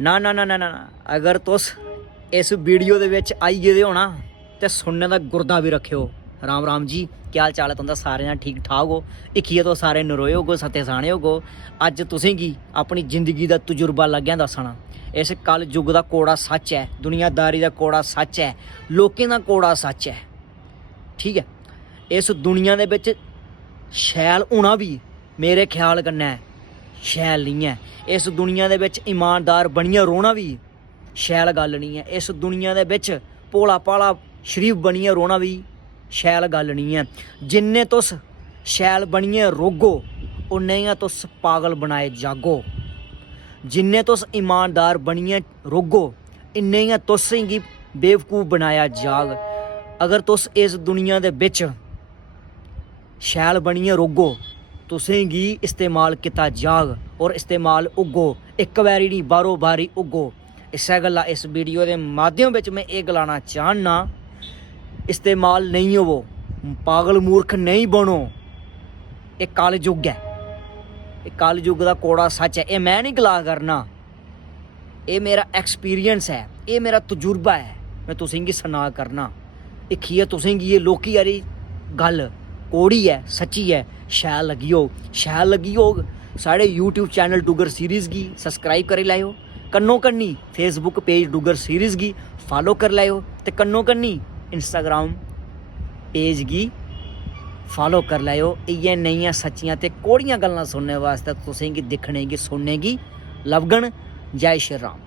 ना ना ना ना ना अगर तुस इस वीडियो दे विच आई गेदे हो ना ते सुनने दा गुरदा भी रखियो। राम राम जी, क्या हाल चाल है तुंदा? सारे ठीक ठाक हो? इक्किए तो सारे नरोए होगो, सत्ते साने होगो। अज तुसें गी अपनी जिंदगी दा तजुर्बा लग्या दस्सना। इस कल युग दा कोड़ा सच है, दुनियादारी दा कोड़ा सच है, लोकें दा कोड़ा सच है। ठीक है, इस दुनिया दे विच शैल होना भी मेरे ख्याल कन्नै शैल नहीं है। इस दुनिया दे विच ईमानदार बनियै रोना भी शैल गल नहीं है। इस दुनिया दे विच भोला भाला शरीफ बनियै रोना भी शैल गल नहीं है। जिन्ने तुस शैल बनियै रोगो उन्ने गै तुस पागल बनाए जागो। जिन्ने तुस ईमानदार बनियै रोगो इन्ने गै तुसें गी बेवकूफ़ बनाया जाग। अगर तुस इस दुनिया दे विच शैल बनियै रोगो तुसें गी इस्तेमाल किया जाग और इस्तेमाल उग्गो, एक बारी नहीं बारो बारी उग्गो। इस्सै गल्ला इस वीडियो के माध्यम विच मैं ये गलाना चाहना, इस्तेमाल नहीं होवो, पागल मूर्ख नहीं बनो। ये कल युग है, ये कल युग का कोड़ा सच है। ये मैं नहीं गला करना, ये मेरा एक्सपीरियंस है, ये मेरा तजुर्बा है, मैं तुसें गी सना करना। इक्खिए तुसें गी ये लोकी यारी गल कोड़ी है, सच्ची है, शैल लगी हो, शैल लगी होग साढ़े यूट्यूब चैनल डुगर सीरीज़ गी सब्सक्राइब करी लैओ। कन्नो कन्नी फेसबुक पेज डुगर सीरीज़ गी फॉलो कर लैओ ते कन्नो कन्नी इंस्टाग्राम पेज गी फॉलो कर लैओ। इ'यै नेहियां सच्चियां ते कोड़ियां गल्लां सुनने वास्ते तुसें गी दिक्खने गी सुनने गी लभगन। जय श्री राम।